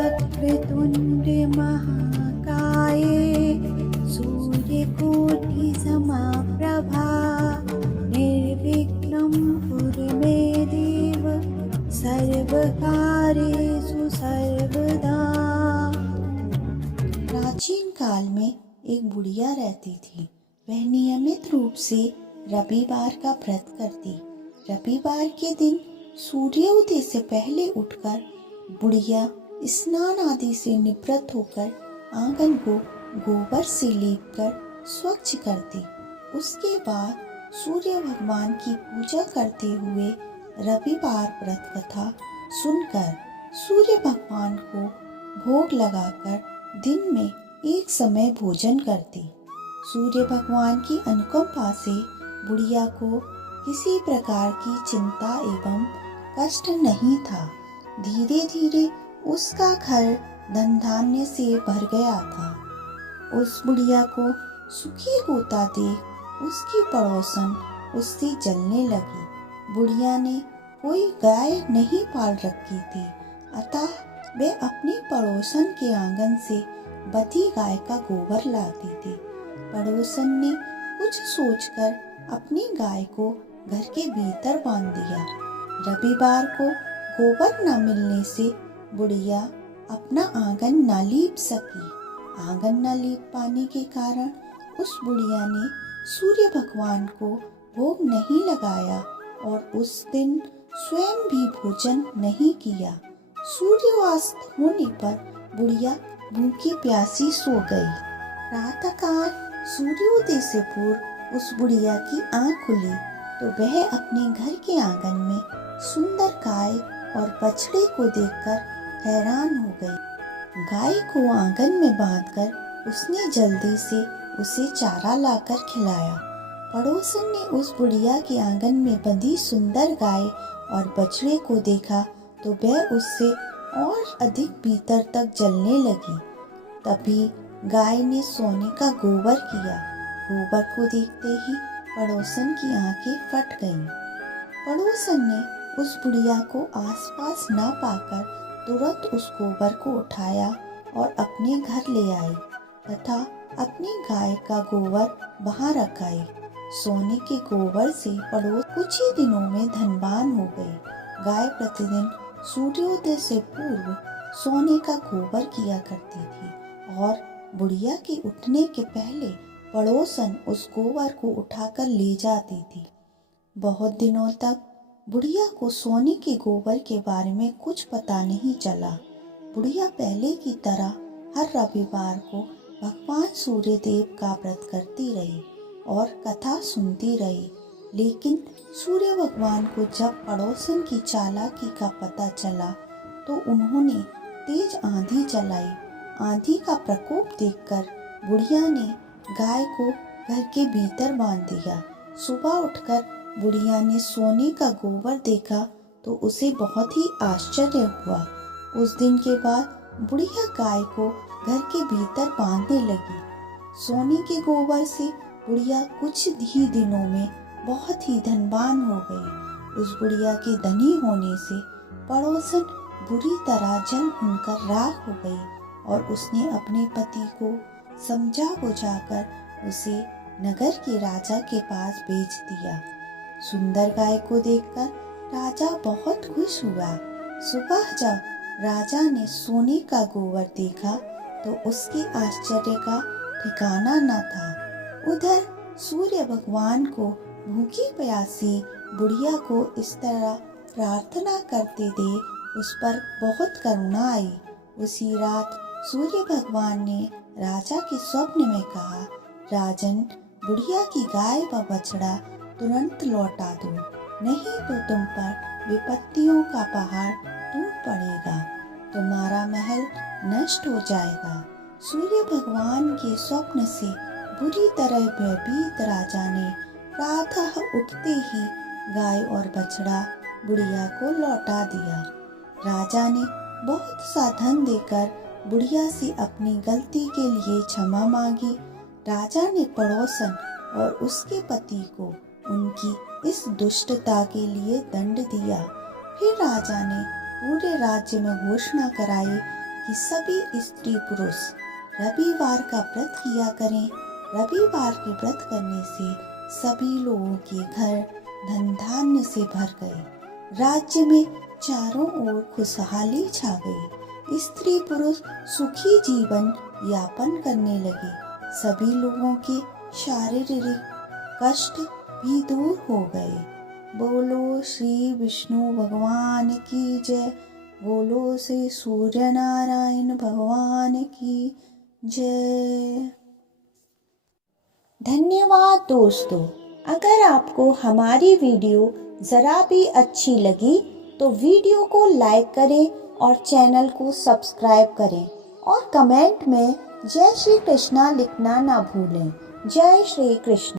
वक्रतुण्ड महाकाय सूर्यकोटि समप्रभा निर्विघ्नं कुरु मे देव सर्वकार्येषु सर्वदा। प्राचीन काल में एक बुढ़िया रहती थी। वह नियमित रूप से रविवार का व्रत करती। रविवार के दिन सूर्योदय से पहले उठकर बुढ़िया स्नान आदि से निवृत्त होकर आंगन को गोबर से लीपकर स्वच्छ करती। उसके बाद सूर्य भगवान की पूजा करते हुए रविवार व्रत कथा सुनकर सूर्य भगवान को भोग लगाकर दिन में एक समय भोजन करती। सूर्य भगवान की अनुकंपा से बुढ़िया को किसी प्रकार की चिंता एवं कष्ट नहीं था। धीरे धीरे उसका घर धन धान्य से भर गया था। उस बुढ़िया को सुखी होता देख उसकी पड़ोसन उससे जलने लगी। बुढ़िया ने कोई गाय नहीं पाल रखी थी, अतः वे अपनी पड़ोसन के आंगन से बधी गाय का गोबर लाती थी। पड़ोसन ने कुछ सोचकर अपनी गाय को घर के भीतर बांध दिया। रविवार को गोबर न मिलने से बुढ़िया अपना आंगन न लीप सकी। आंगन न लीप पाने के कारण उस बुढ़िया ने सूर्य भगवान को भोग नहीं लगाया और उस दिन स्वयं भी भोजन नहीं किया। सूर्यास्त होने पर बुढ़िया भूखी प्यासी सो गई। प्रातःकाल सूर्योदय से पूर्व उस बुढ़िया की आंख खुली तो वह अपने घर के आंगन में सुंदर गाय और बछड़े को देखकर हैरान हो गई। गाय को आंगन में बांधकर उसने जल्दी से उसे चारा लाकर खिलाया। पड़ोसन ने उस बुढ़िया के आंगन में बंधी सुंदर गाय और बछड़े को देखा तो वह उससे और अधिक भीतर तक जलने लगी। तभी गाय ने सोने का गोबर किया। गोबर को देखते ही पड़ोसन की आंखें फट गईं। पड़ोसन ने उस बुढ़िया को आसपास न पाकर तुरंत उस गोबर को उठाया और अपने घर ले आए तथा अपनी गाय का गोबर वहां रख आए। सोने के गोबर से पड़ोस कुछ ही दिनों में धनवान हो गई। गाय प्रतिदिन सूर्योदय से पूर्व सोने का गोबर किया करती थी और बुढ़िया के उठने के पहले पड़ोसन उस गोबर को उठाकर ले जाती थी। बहुत दिनों तक बुढ़िया को सोने के गोबर के बारे में कुछ पता नहीं चला। बुढ़िया पहले की तरह हर रविवार को भगवान सूर्यदेव का व्रत करती रही और कथा सुनती रही। लेकिन सूर्य भगवान को जब पड़ोसन की चालाकी का पता चला तो उन्होंने तेज आंधी चलाई। आंधी का प्रकोप देखकर बुढ़िया ने गाय को घर के भीतर बांध दिया। सुबह उठकर बुढ़िया ने सोने का गोबर देखा तो उसे बहुत ही आश्चर्य हुआ। उस दिन के बाद बुढ़िया गाय को घर के भीतर बांधने लगी। सोने के गोबर से बुढ़िया कुछ ही दिनों में बहुत ही धनवान हो गई। उस बुढ़िया के धनी होने से पड़ोसन बुरी तरह जल भूनकर राख हो गई और उसने अपने पति को समझा बुझाकर उसे नगर के राजा के पास भेज दिया। सुंदर गाय को देखकर राजा बहुत खुश हुआ। सुबह जब राजा ने सोने का गोबर देखा तो उसके आश्चर्य का ठिकाना न था। उधर सूर्य भगवान को भूखी प्यासी बुढ़िया को इस तरह प्रार्थना करते देख उस पर बहुत करुणा आई। उसी रात सूर्य भगवान ने राजा के स्वप्न में कहा, राजन, बुढ़िया की गाय व बछड़ा तुरंत लौटा दो, नहीं तो तुम पर विपत्तियों का पहाड़ टूट पड़ेगा, तुम्हारा महल नष्ट हो जाएगा। सूर्य भगवान के स्वप्न से बुरी तरह भयभीत राजा ने प्रातः उठते ही गाय और बछड़ा बुढ़िया को लौटा दिया। राजा ने बहुत सा धन देकर बुढ़िया से अपनी गलती के लिए क्षमा मांगी। राजा ने पड़ोसन और उसके पति को उनकी इस दुष्टता के लिए दंड दिया। फिर राजा ने पूरे राज्य में घोषणा कराई कि कि सभी स्त्री पुरुष रविवार का व्रत किया करें। रविवार के व्रत करने से सभी लोगों के घर धन धान्य से भर गए। राज्य में चारों ओर खुशहाली छा गई। स्त्री पुरुष सुखी जीवन यापन करने लगे। सभी लोगों के शारीरिक कष्ट भी दूर हो गए। बोलो श्री विष्णु भगवान की जय। बोलो श्री सूर्य नारायण भगवान की जय। धन्यवाद दोस्तों। अगर आपको हमारी वीडियो ज़रा भी अच्छी लगी तो वीडियो को लाइक करें और चैनल को सब्सक्राइब करें और कमेंट में जय श्री कृष्णा लिखना ना भूलें। जय श्री कृष्ण।